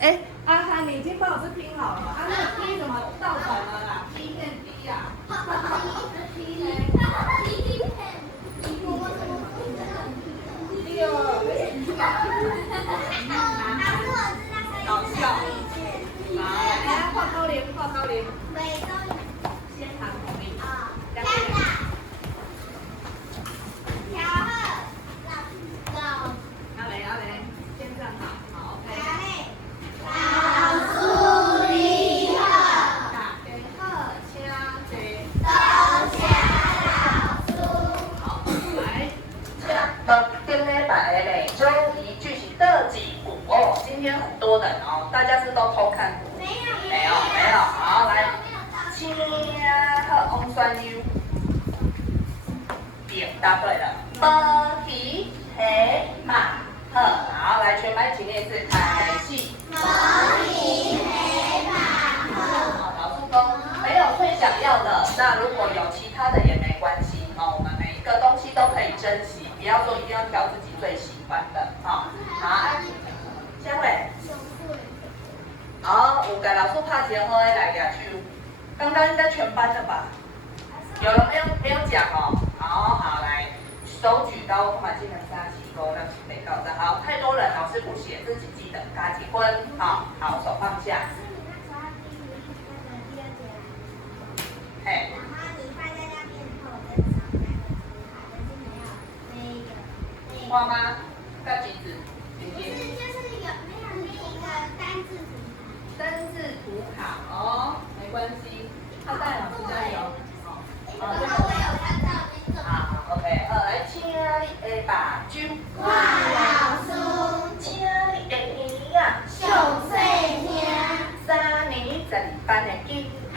哎，阿涵，你已经帮老师拼好了吗？啊，那个 P 怎么倒反了啦？P 变 D 呀？P 呢？六，搞笑。好，来画高龄，画高龄。先谈红利。两点。阿雷，先站好，好 ，OK。老师你好。大家好，请坐。多谢老师。好，来。今天把每周一句型的几股哦，今天很多人哦，大家是都偷看股？没有。好，来。请喝翁酸 U。对，答对了。毛皮黑马。好，来全班一起念一次开戏。毛皮黑马鹤。好，老师说没有最想要的，那如果有其他的也没关系哦，我们每一个东西都可以珍惜，不要说一定要挑自己最喜欢的哦。好，香伟。好，有给老师拍钱喝来下去，刚刚应该全班的吧？有人没有讲哦？好，来。手举高，空把技能加起勾，让没到的。好，太多人，老师不写，自己记得加几分。好，手放下。嘿。然后你放在那边以后，跟上那个图卡，但是没有那个。花吗？大橘子。就是有没有那一个单字图卡？单字图卡哦，没关系，他带老师加油。好，这个我有看到那个。好 ，OK， 来，请你的把酒。我老师。请你的耳啊。上细听。3年12班的囡，3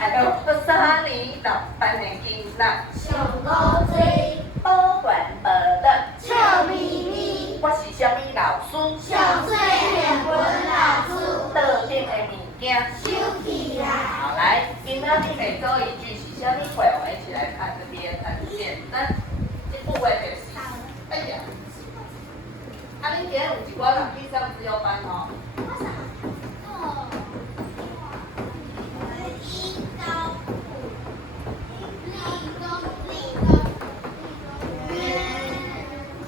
年10班的囡仔。上古锥。保管的。笑眯眯。我是什么老师？上最远文老师。特定的物件。收起来。好，来，今仔日每周一句是什么会？我们一起来看这边，很简单。这部位就是，哎呀，恁今日有一寡人去上自由班哦。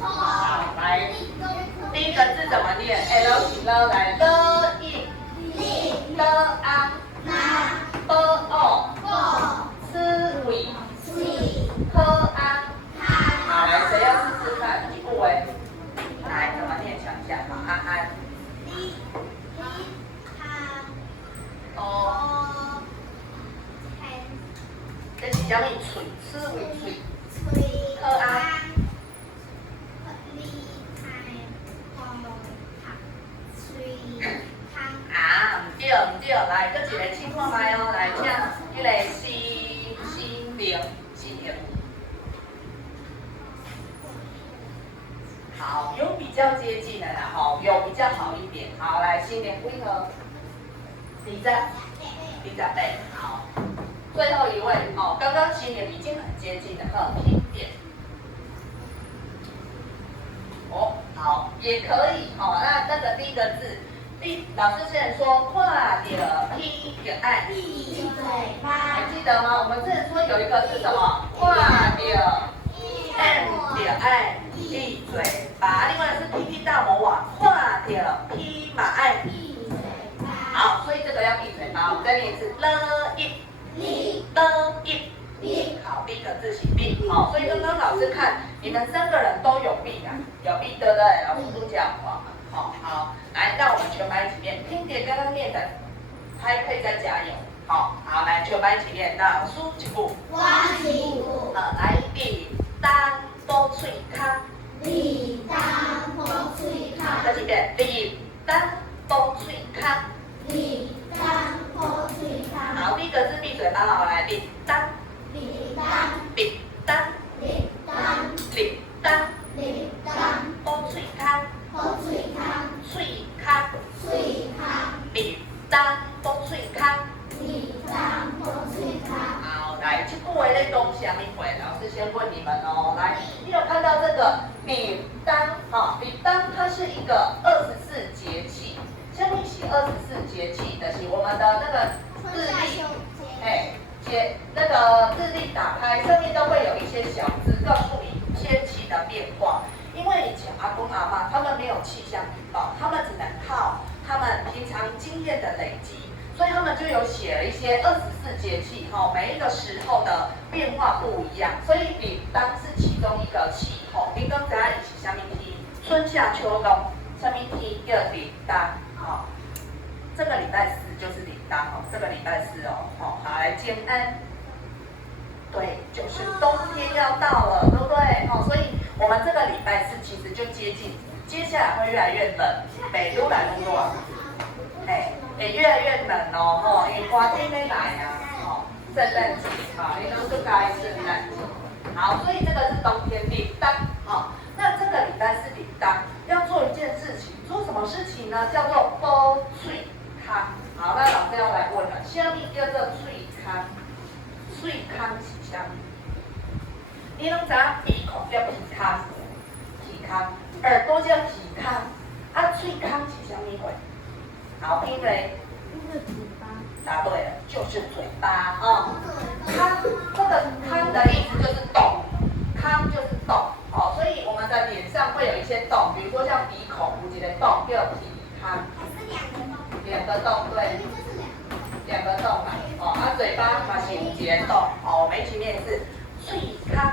好，来，第一个字怎么念 ？L 型了，来了一，了安，了哦，思维，科安。好，来，谁要试试看？一部位，来怎么念？想一下，好，安安。哦。这是什么嘴？思维嘴。科安。唔对，来，搁一个请看卖哦，来，请迄个心灵。好，有比较接近的啦，吼，有比较好一点。好，来，心灵几号？28，好。最后一位，哦，刚刚心灵已经很接近了，听点。哦，好，也可以，好，那个第一个字。老师之前说跨点劈点爱闭嘴巴，还记得吗？我们之前说有一个是什么？跨点 M 点爱闭嘴巴，另外是 PP 大魔王跨点 P 马爱闭嘴巴。好，所以这个要闭嘴巴，我们再念一次了一好，第一个字是闭，好，所以刚刚老师看你们3个人都有闭啊，有闭对不对？老师都讲话。好，来，让我们全班一起念，听点刚刚念的，还可以再加油。好，来，全班一起念，老师一步，我一步。来，立当多嘴康，立当多嘴康。再一遍，立当多嘴康，立当多嘴康。好，第一个字闭嘴巴，好，来，立当，多嘴康。嘴康，立当多嘴康。好，来，这句话在讲什么话？老师先问你们哦。来，你有看到这个立当？立当它是一个24节气。下面写24节气的是我们的那个日历，那个日历打开，上面都会有一些小字告诉你天气的变化。因为以前阿公阿嬷他们没有气象预报，他们只能靠他们平常经验的累积，所以他们就有写了一些24节气每一个时候的变化不一样。所以凛当是其中一个气候。你刚才一起下面听，春夏秋冬，下面听叫凛当。这个礼拜4就是凛当这个礼拜4好，来建安。对，就是冬天要到了，对不对？所以我们这个礼拜4其实就接近，接下来会越来越冷，北越来越热，会越来越冷因为花天没来圣诞节你都是该圣诞节。好，所以这个是冬天凛当那这个礼拜4凛当要做一件事情，做什么事情呢？叫做补喙康。好，那老师要来问了，什么叫做喙康？喙康是啥？你拢知影鼻孔叫鼻康，耳朵叫鼻康，喙康是啥物货？好，因为答对了，就是嘴巴康，这个康的意思就是洞，康就是洞所以我们的脸上会有一些洞，比如说像鼻孔有一个洞叫鼻康，两个洞，对，两个洞啦嘴巴嘛是有一个洞我们一起念是喙康，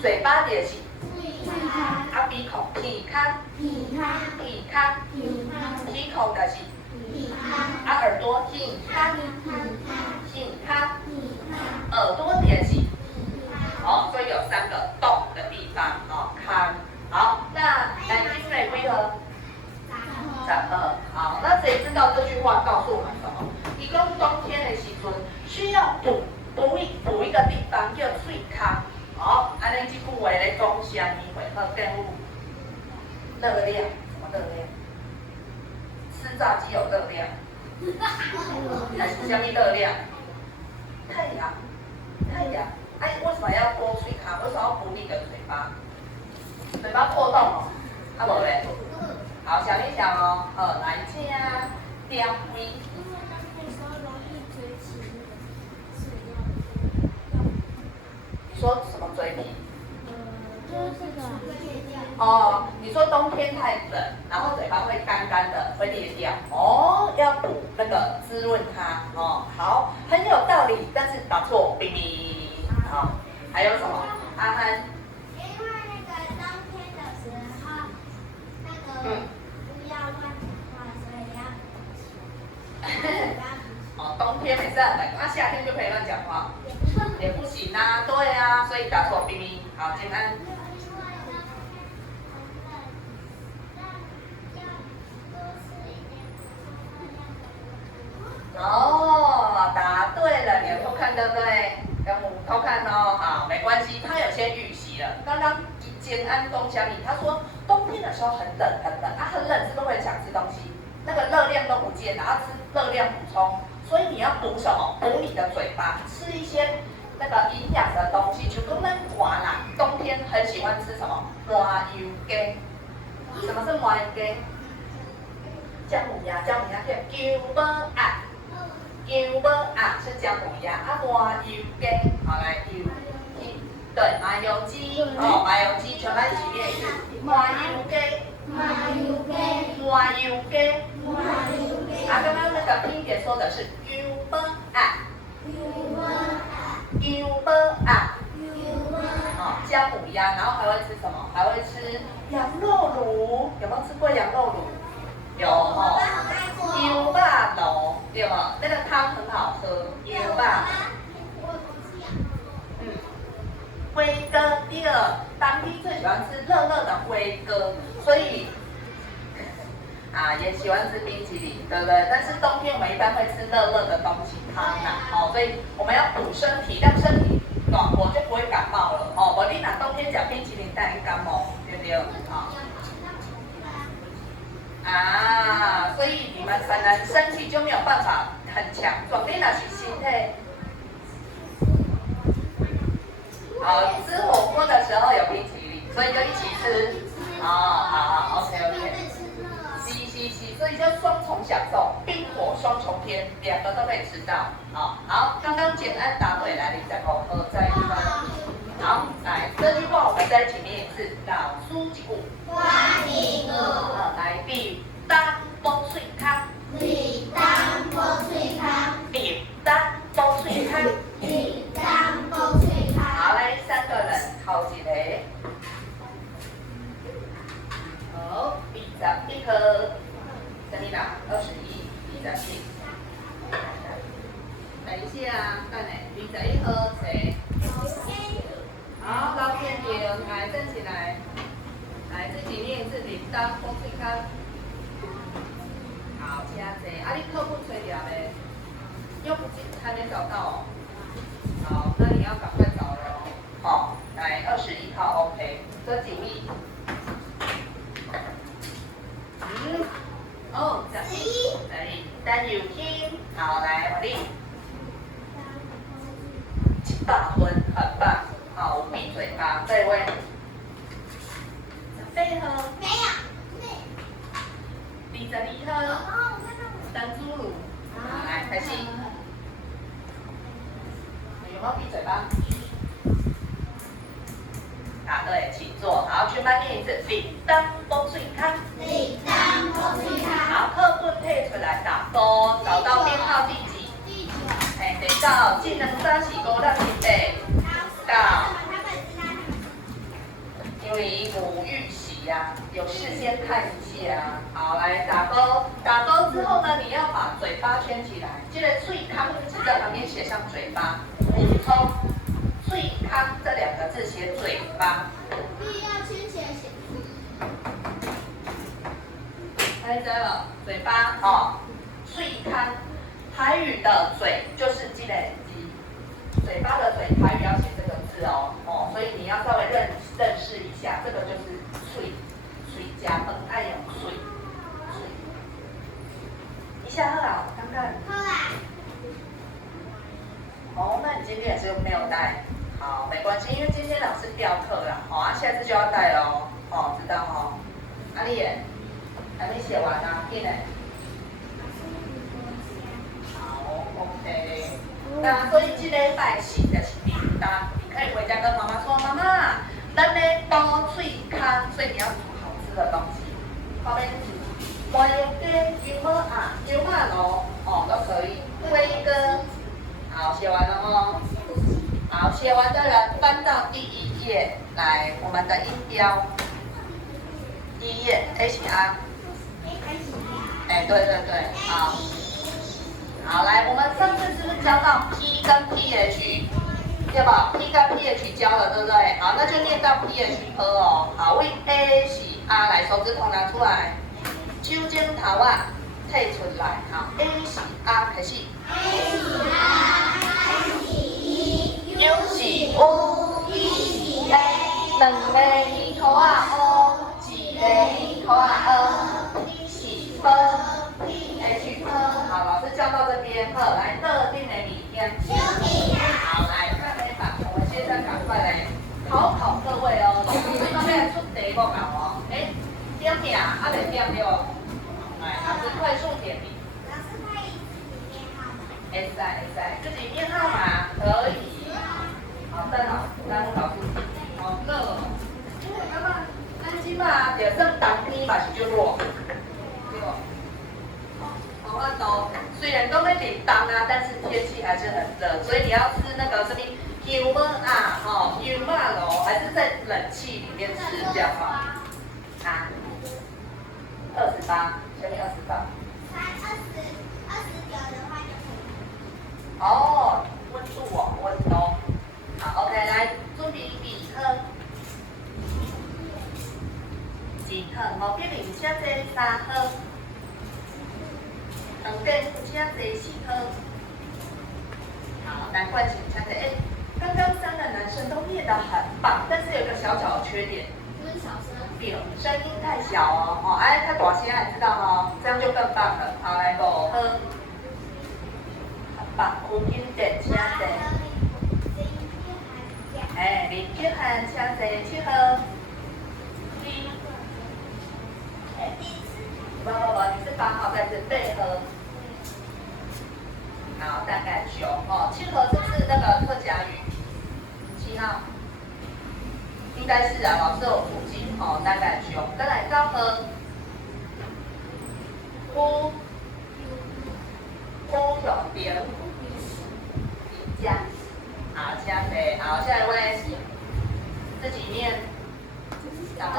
嘴巴就是。鼻孔鼻康，鼻孔就是耳朵鼻康，耳朵也是所以有3个洞的地方康。好，那来听哪几何？32。好，那谁知道这句话告诉我们什么？一共冬天的时阵需要补一个地方叫喙康。好，安尼这句话咧讲啥物话？好，更有热量，什么热量？吃炸鸡有热量，还是什么热量？太阳。为什么要补喙康？为什么要补你的嘴巴？嘴巴破洞无咧？好，想一想来听点位。你说什么嘴皮？你说冬天太冷，然后嘴巴会干干的，会裂掉要补那个滋润它好，很有道理，但是答错，哔哔。好，还有什么？阿憨。因为那个冬天的时候，那个不要乱讲话，所以要冬天没事，夏天就可以乱讲话，也不行对啊，所以答错，哔哔。好，建安。答对了，你有偷看对不对？跟我偷看好，没关系，他有先预习了。刚刚建安公小米他说冬天的时候很冷，很冷是不是会想吃东西？那个热量都不见了，要吃热量补充，所以你要补什么？补你的嘴巴，吃一些那个营养的东西，就跟那瓜啦。冬天很喜欢吃什么？麻油鸡。什么是麻油鸡？姜母鸭叫姜母鸭。是姜母鸭麻油鸡。好，来对，麻油鸡麻油鸡，全班一起念一次。麻油鸡。刚刚那个拼姐说的是姜母鸭，然后还会吃什么？还会吃羊肉炉，有没有吃过羊肉炉？有油肉炉，对吗？那个汤很好喝，油肉。辉哥，第二，当地最喜欢吃热热的辉哥，所以也喜欢吃冰淇淋，对不对？但是冬天我们一般会吃热热的东西汤所以我们要补身体，让身体暖和，就不会感冒了我你拿冬天讲冰淇淋，带你感冒，对不对？所以你们可能身体就没有办法很强壮，你那是身体。吃火锅的时候有冰淇淋，所以就一起吃。好 ，OK。所以就双重享受，冰火双重天，两个都可以吃到。好，刚刚简单答对，来05号再一分。好，来这句话我们再一起念一次，老师一句。花梨果。来，立当风水康。立当风水康。立当风水康。立当风水康。好，来3个人考一个。好，21号，等你啦，21、21。等一下，等下，21号谁？好，老天爷，来站起来，来自己念一次，铃铛风水康。好，请坐。啊，你课本吹掉嘞？又不还没找到哦。好，那你要赶快找了哦。好，来21号 OK， 这几密。哦，这里，等有听。好，来我力。100分，很棒。好，我闭嘴巴，这位。背号。没有。22号。丹珠乳。来，开始。有没有闭嘴巴？答对，请坐。好，全班念一次，铃铛风水康。铃铛风水康。好，课本配出来打勾，找到编号第几？第9。第9，技能3、4、5、6、7、8、9。因为母预习呀，有事先看一下。好，来打勾，打勾之后呢，你要把嘴巴圈起来。记得最康字在旁边写上嘴巴，补充最康这2个字写嘴巴。要圈起来写。猜对了，嘴巴哦，最康。台语的嘴就是这个字，嘴巴的嘴，台语要写这个字哦，所以你要稍微认识一下，这个就是嘴，嘴加分爱用嘴，一下好了，看看。好啦。哦，那你今天也是没有带，好，没关系，因为今天老师调课了，下次就要带喽，知道哦。阿丽也还没写完啊，进来。OK， 那所以这礼拜是就是铃铛，你可以回家跟妈妈说，妈妈，咱咧包脆康，所以你要煮好吃的东西。后面煮麻油鸡、油焖啊、油焖螺，都可以。龟哥，好，写完了哦。好，写完的人翻到第1页，来我们的音标。第1页 H R。对，好。好，来，我们上次是不是教到 P 跟 PH， 对吧 ？P 跟 PH 教了，对不对？好，那就念到 PH 科哦。好，为 A 是 R， 来，手指头拿出来，手指头啊，退出来。好 ，A 是 R 开始。A 是 R， 开始 U 是 U，E 是 A， 2个头啊 O，1个头啊 N，P 是 P。H 好，老师教到这边，来特定的明天。好，来看黑板，我们现在赶快来考各位哦。老师那边出题报告哦。点点啊，没点对哦。来，老师快速点名。老师可以自己编号吗？自己编号码可以。好，等老师。好热哦。安静嘛，就算当天嘛是就热，对哦。虽然都在顶当啊，但是天气还是很热，所以你要吃那个什么油焖啊，油焖咯，还是在冷气里面吃比较好。啊，28，前面28。29的话就可以。哦，温度。好 ，OK， 来准备笔喝。几喝？毛笔零加这3喝。2个请坐4喝。好，难怪请坐。刚刚3个男生都念得很棒，但是有个小小的缺点，声音太小哦，太大声还知道哦，这样就更棒了。好，来5喝，很棒，有经典请坐。林俊涵请坐7喝。无，你是8号，再是背和。好，蛋感熊哦，清河是不是那个客家语？7号，应该是啊，老师有附近哦，蛋感熊。再来高和，孤有边，一家。好，下一位，好，下一位，自己念。然后，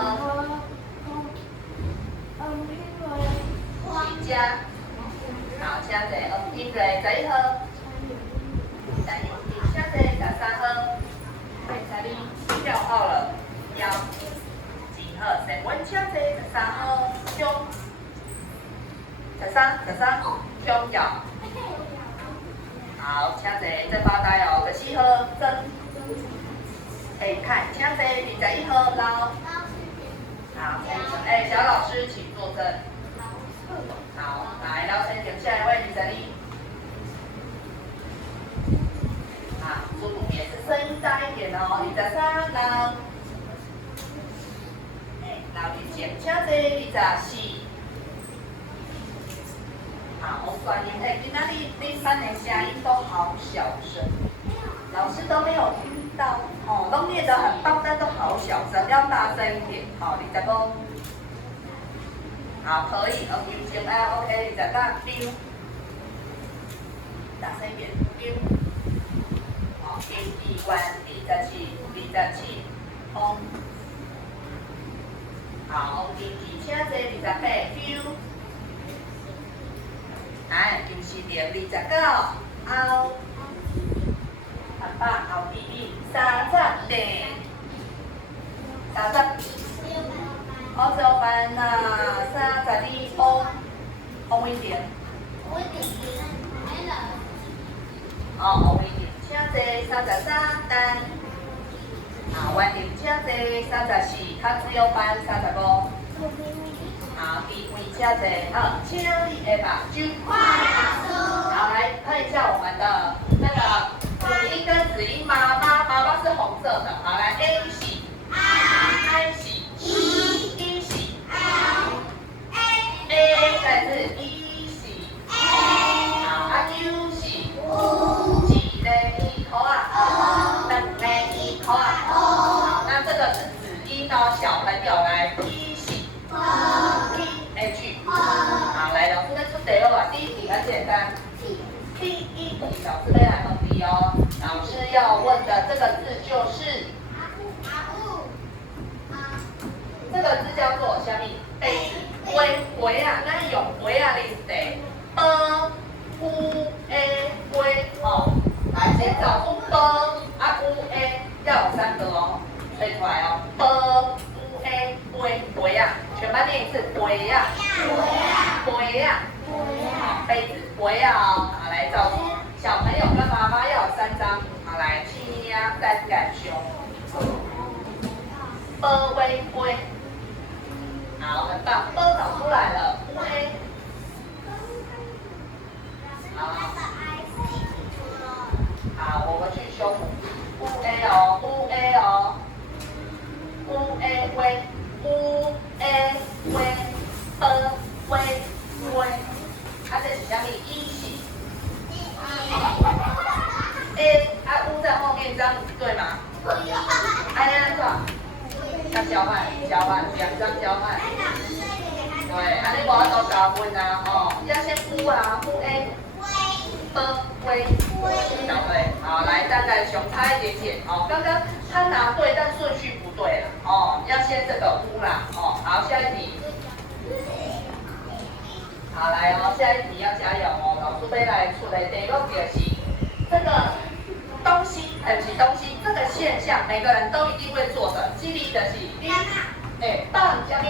一家。好，请坐，因为在一号，在一，请坐13号，在你票好了，要几号？先问请坐13号，中13中要。好，请坐这包袋哦，14号真。看，请坐21号老。好，小老师请坐正。好，来，然后先点下一位22。好，速度也是声音大一点哦，23老。老弟姐，请坐24。好，我关音今天第3年下音都好小声，老师都没有听到哦，都念得很棒，但都好小声，要大声一点。好，25。好，可以，OK，丢，大声一点，丢。好，第关27，空。好，第请坐28，丢。就是点29，后，很棒，后第30点，30。好小班呐，32红一点。哦，红一点，请坐33单。好，晚点请坐34，较自由班35。好，第位请坐，请你的目睭。好，来看一下我们的那个子音跟子音，妈妈是红色的。好，来 A 是 I 是 E 是 A， 再是 E 是 好，U 是一个一口啊，两个一口啊。好，那这个是子音哦，小朋友来 E 是 H。好，来，老师再出题了，第一题很简单。第一题老师要来问题哦，老师要问的这个字就是这个字叫做什么？杯子，杯啊，咱用杯啊的字，杯哦。来，先找出要有3个哦，推出来哦，杯啊，全班念一次杯啊，好，杯子杯啊哦，好，来找出小朋友跟妈妈要有3张，好，来气呀，再感胸，杯，好，很棒，找出来了，好，我们去修补，A 哦，啊，这是什么？一是 A， 啊，乌在后面，这样对吗？哎呀，要交换，2张交换。对，啊，你无法度交分啊，哦，要先乌啊，乌 A， 对，好，来，大概熊差一点点哦。刚刚他拿对，但顺序不对了哦，要先这个乌啦哦。好，下一题。好，来哦，下一题要加油哦。老师要来出的第6题是这个东西，不是东西，这个现象每个人都一定会做的，记忆的是你，放什么？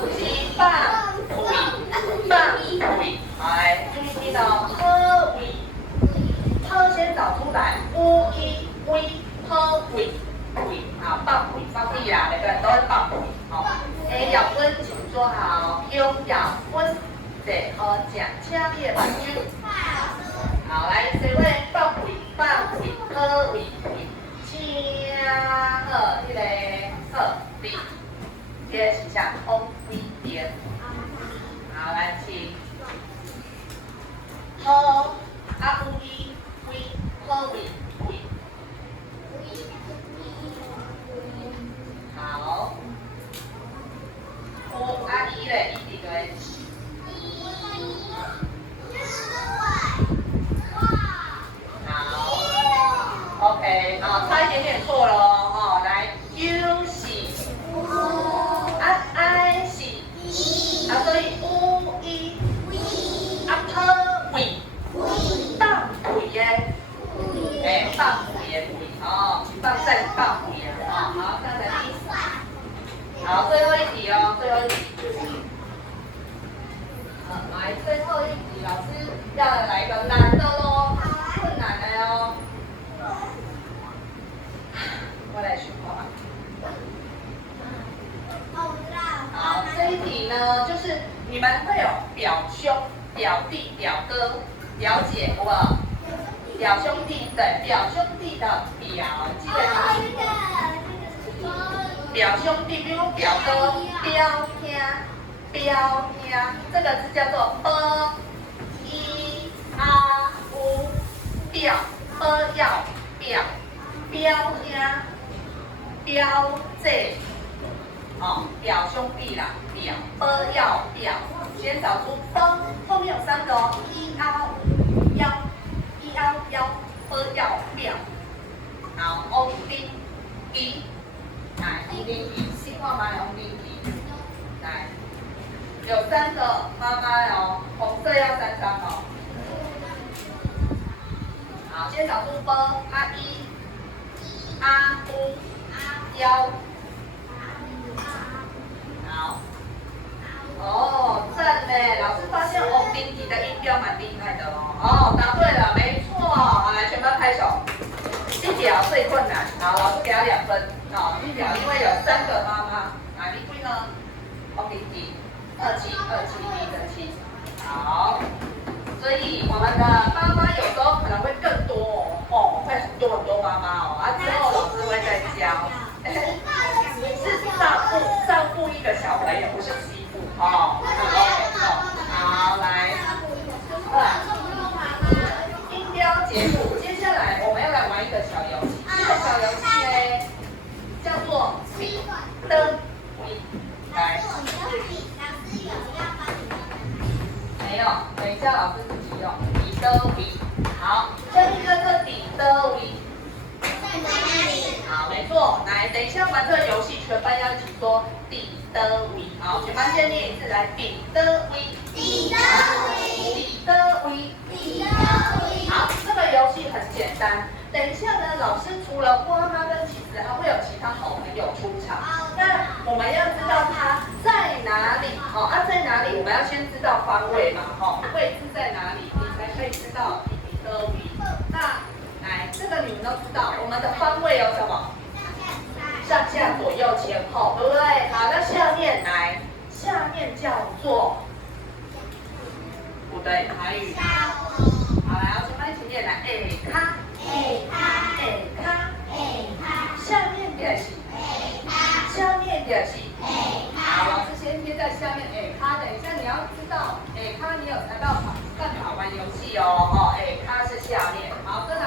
是放屁，来，注意听哦，喝味，喝先找出来，喝味，好，放屁啦，每个人都会放屁，好。要温，请说好，要温，对，好讲，请你的目睭。好，来，这位放屁，喝味，请好，好，B，接是啥？空味点。好，来，请。好，啊，有伊为好为为。好。有啊伊嘞，伊伫个。好 ，OK， 好，差一点点错了哦，来 ，U 是 ，I 是，所以 U 伊，特位，放位耶，放位的位哦，放在放位啊，好，再来好，最后一题哦，最后一题。来，最后一题，老师要来个难的喽，困难的哦。我来选好吗？好，这一题呢，就是你们会有表兄、表弟、表哥，了解好不好？表兄弟，对，表兄弟的表，记得吗？表兄弟，比如表哥、表兄、表兄，这个字叫做一啊乌表，要表，表兄。表姐，表兄弟啦，表，要表，先找出后面有3个哦，一凹腰，要表，好，红丁丁，来，红丁丁，细化吗？红丁丁，来，有3个妈妈哦，红色要3张哦，好，先找出一，乌。腰，好，哦，赞呢！老师发现红丁题的音标蛮厉害的哦。答对了，没错。好，来，全班拍手。第一条最困难，好，老师给他2分。第一条因为有3个妈妈，哪里会呢？红丁题，27，1的7。好，所以我们的妈妈有时候可能会更多哦，会很多妈妈哦。之后老师会再教。是照顾一个小朋友，不是欺负哦。好，来，音标结束，接下来我们要来玩一个小游戏。这个小游戏呢，叫做比的比。来，没有，等一下老师自己用比的比。好，这个是比的比。好，没错。来，等一下玩这个游戏，全班要一起说底的位。好，全班先念一次，来，底的位，底的位，底的位，底的位。好，这个游戏很简单。等一下呢，老师除了花妈跟旗子，还会有其他好朋友出场。那我们要知道它在哪里。在哪里？我们要先知道方位嘛。位置在哪里，你才可以知道底的位。那来，这个你们都知道，我们的方位有什么？上下左右前后，对不对？好，那下面来，下面叫做，不对，台语。好，来，全班一起念来，卡，下面就是，好，老师先贴在下面，卡，等一下你要知道，卡你有才到办法玩游戏哦，卡是下面，好，再来。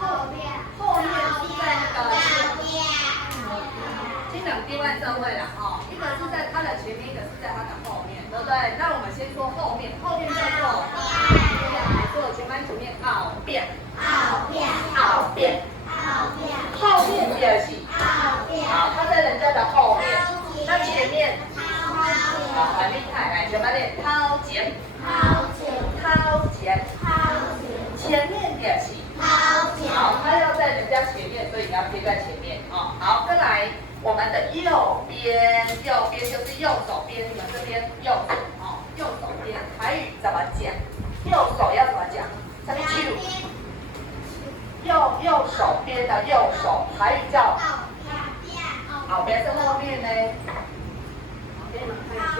后面是在那个这两地外座位啦，一个是在它的前面，一个是在它的后面，对不对？那我们先说后面，叫做，没错，全班一起念后边，后面就是，好，它在人家的后面，那前面，很厉害，来，全班念掏前，前面就是。好，它要在人家前面，所以你要贴在前面哦。好，再来我们的右边就是右手边，你们这边右手右手边，台语怎么讲？右手要怎么讲？什么手？右手边的右手，台语叫后边是后面呢。给你们看一下。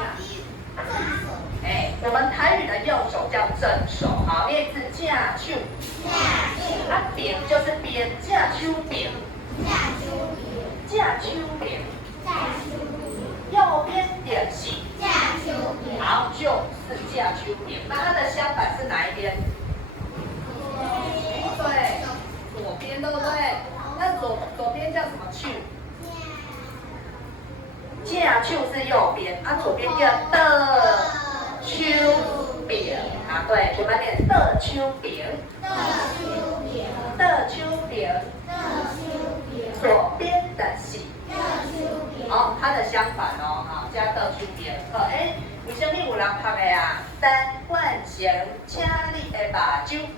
我们台语的右手叫正手，好，念一次正手。边就是边，正手边。右边就是是架丘边，那它的相反是哪一边？对，左边对不对？那左边叫什么丘？架丘是右边，啊左边叫的丘边啊，对，全班念的丘边，的丘边，左边的是，好，它的相反哦，好，加的丘边，好，哎，为什么有人拍的啊？单换成，请你的目睭。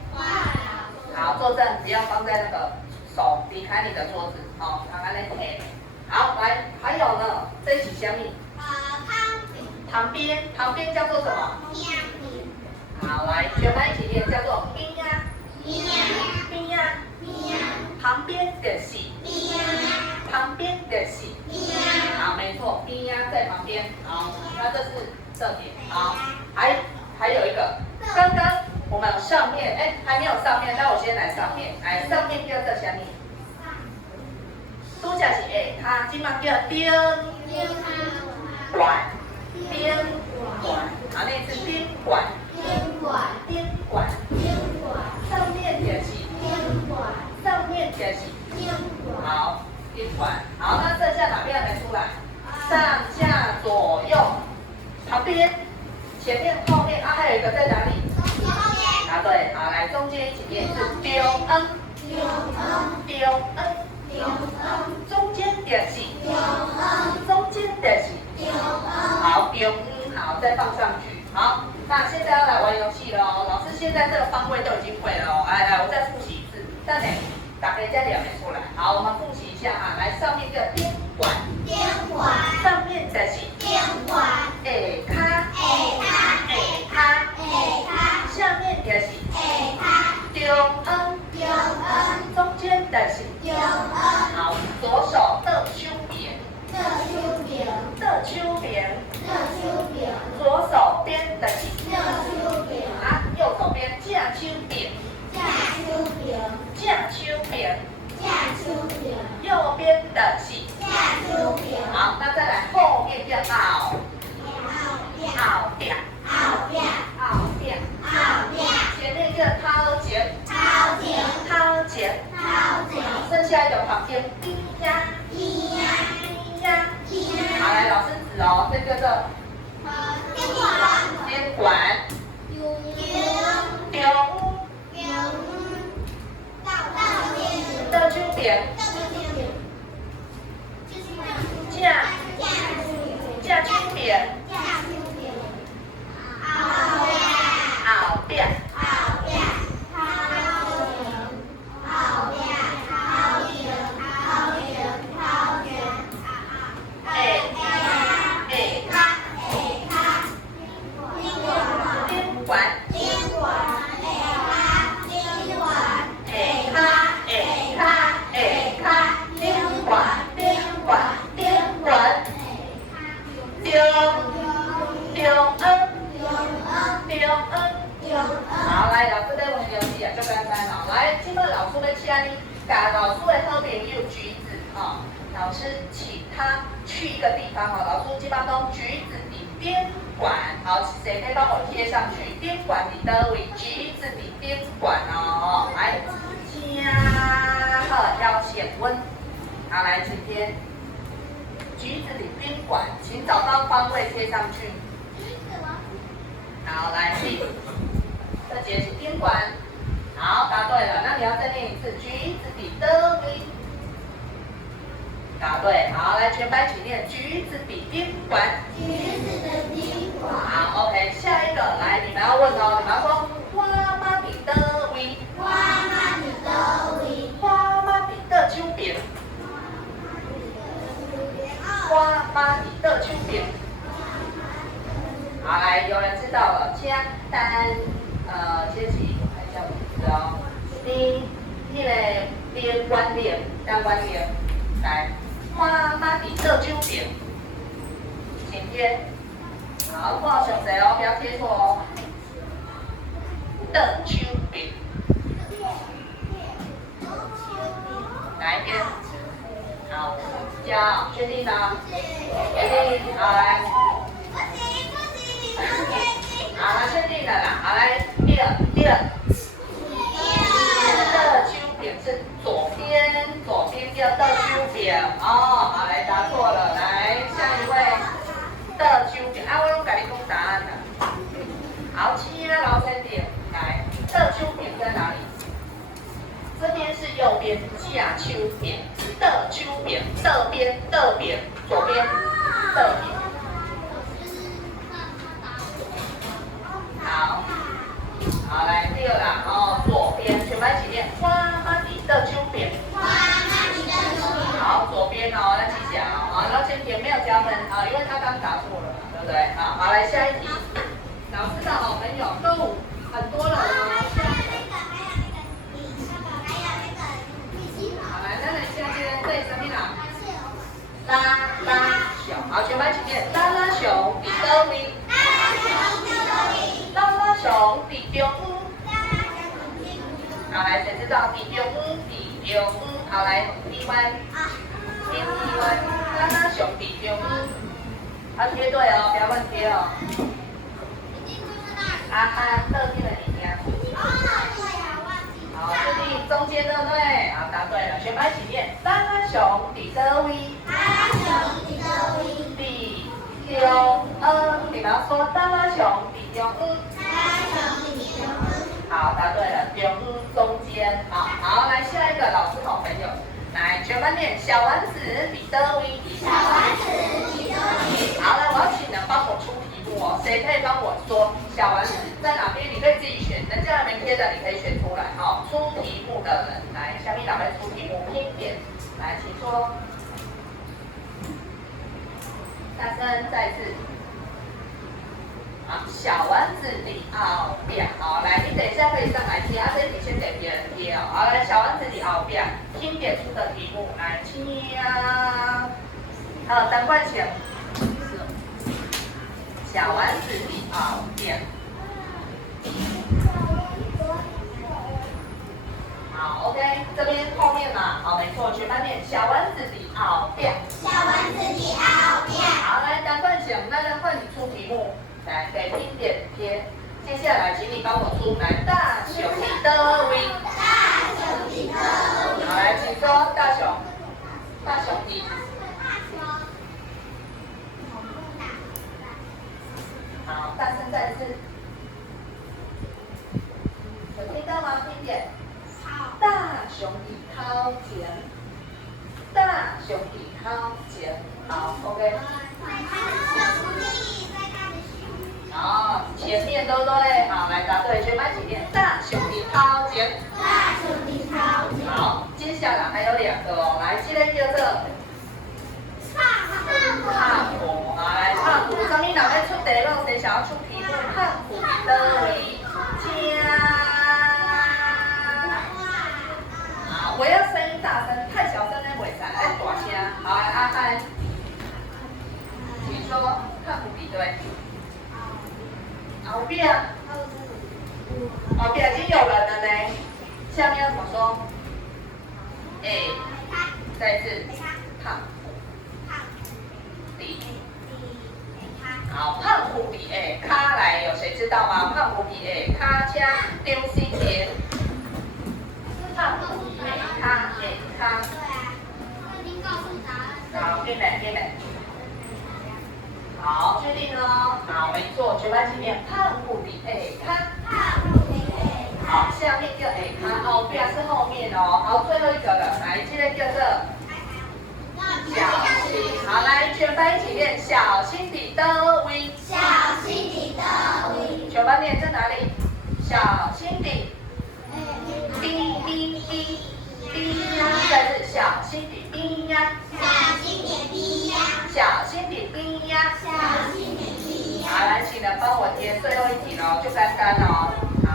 好，坐正，不要放在那个手离开你的桌子，好，躺在那边。好，来，还有呢，这一起什么？旁边叫做什么？好，来，全班一起念，叫做边啊，边啊，旁边的是，旁边的是，好，没错，边啊在旁边，好，那这是这点，好，还有一个，刚刚我们有上面，哎，还没有上面，那我先来上面，来上面叫做什么？拄则是下骹，即马叫顶管，顶管，好，那是顶管，顶管，上面就是上面就是好，顶管，好，那剩下哪边还没出来？上下左右，旁边、前面、后面，啊，还有一个在哪里？啊，对，好，来中间一起念是中恩，中间点是，中间点是，好，中恩，好，再放上去，好，那现在要来玩游戏了哦，老师现在这个方位都已经会了哦，来，我再复习一次，但呢，打开家里没出来，好，我们复习一下哈，来上面叫边管，上面的是边管，下骹，下面的是中恩，中间的是好，左手的手边，左手边的是啊，右手边架手边，右边的是好，那再来后面叫后边，前面叫头前，剩下一个旁边边呀，好，来老师指哦，这个叫做边管，的手边，架手边，后边。好，来，老师在玩游戏啊，就简单哦。来，今麦老师要请你甲老师的好朋友橘子哦，老师请他去一个地方哦。老师今麦讲橘子的宾馆，好，谁可以帮我贴上去？宾馆的单位，橘子的宾馆哦。来，请好邀请问，好，来，今天橘子的宾馆，请找到方位贴上去。好，来，请。这节是宾馆，好，答对了。那你要再念一次，橘子的灯位，答对。好，来全班一起念，橘子的宾馆。好 ，OK， 下一个，来，你们要问哦，你们要说花妈的灯位，花妈的手边，花妈的手边。好，来，有人知道了，请单。先起我看一下名字哦。你那个边关联，单关联，来，花妈的这手边，请贴。好，不好选择哦，不要贴错哦。的手边，哪一边？好，加，确定吗？确定，好来。好，了啦。好，来第二。的手柄是左边叫的手柄哦。好，来答错了。来下一位的手柄啊，我拢跟你讲答案了。好，请老三点来，的手柄在哪里？这边是右边架手柄，的手柄的边，左边的边。好，来第二啦，哦，左边全班一起念，花妈咪的手柄。好，左边哦，来记起来哦，好，然后前面没有加分啊，因为他刚答错了，对不对？好，来下一题，老师的好朋友都很多了哦。好，来，那你现在对什么啦？拉熊，好，全班一起念，拉熊，伫倒位？拉熊伫中央。好，来，谁知道伫中央？好，来，D Y，拉熊伫中央。要贴对哦，不要乱贴哦。特定的你听。好，确定中间对不对？好，答对了，全班一起念，拉熊伫倒位？伫中央。你们要说拉熊伫中央。好，答对了，中间。好，来下一个老师好朋友，来全班念小丸子伫倒位？好，来，我要请人帮我出题目哦，谁可以帮我说小丸子在哪边？你可以自己选，人家没贴的你可以选出来。好，出题目的人，来，下面哪位出题目？拼点，来，请说。大声，再次。好，小丸子的后边，好，来，你等一下可以上来贴，这题先给别人贴哦。好，来，小丸子的后边，拼点出的题目，来，请好，单冠请。小丸子的后边。好 ，OK， 这边后面嘛，好，没错，全班念小丸子的后边。好，来，单冠请，那换你出题目。来，给拼点贴。接下来，请你帮我出来，大熊伫倒位？好，来，请说大熊伫。好，大声再次。有听到吗？拼点。大熊伫头前。大熊伫头前。好 ，OK。好，前面对不对？好，来答对，全班一起念，大熊的头前。好，接下来还有两个哦，来，这个叫做胖虎，好，来胖虎，上面哪位出题目？谁想要出题目？胖虎伫倒位？好，我要声音大声，太小声呢袂使，要大声。好，来阿汉，请说胖虎伫对。后边已经有人了呢，下面要怎么说？再一次，胖虎底，好，胖虎底卡来，有谁知道吗？胖虎底卡枪丢心田，胖虎底卡卡。好，变美。好，确定哦。好，没错，全班一起念胖虎的卡。好，下面叫卡，后边是后面哦。好，最后一个了，来，这个叫做小心。好，来，全班一起念小心的倒位。全班念在哪里？小心的。滴，再是小心的滴呀。小心的冰呀！好，来，请人帮我贴最后一题喽，就干干哦。好。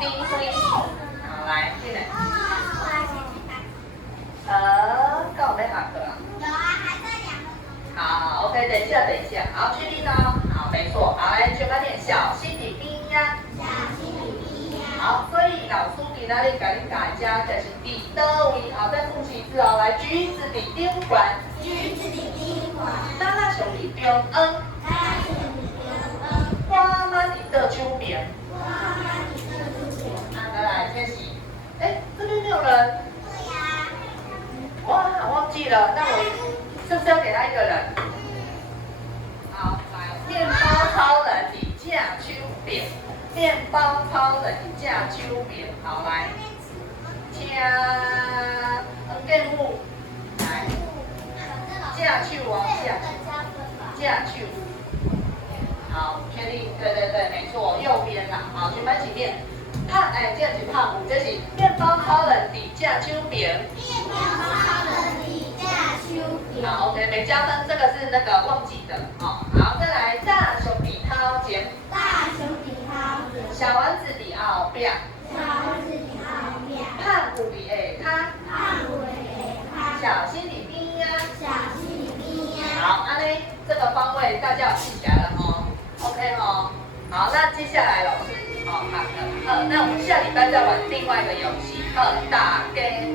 滴灰。好，来，进来。刚好没下课啊。有啊，还在2个。好 ，OK， 等一下。好，确定哦。好，没错。好，来，全班念小心的冰呀。好，所以老师伫哪里给你大家就是伫倒位，好，再复习一次哦。来，橘子的顶管，拉拉熊的中央，我妈你的手边。再来，这是，哎，这边没有人。哇，忘记了，那我是不是要给他一个人？好，来，面包超人你架手边，面包超人你架手边，好来，请建物来，架手哦，架手。好，确定，对对对，没错，右边啦。好，全班一起念。这样是胖虎，这是面包超人底架手边。好 ，OK， 没加分，这个是那个忘记的。哦，好，再来大熊底掏钱。小丸子底后边。胖虎底下骹。小心里边呀。好，安尼这个方位大家有记起来了哦 ，OK 哦。好，那接下来老师，好的，那我们下礼拜再玩另外一个游戏，大家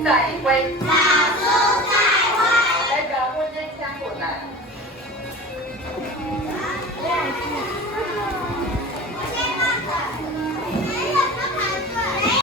再会。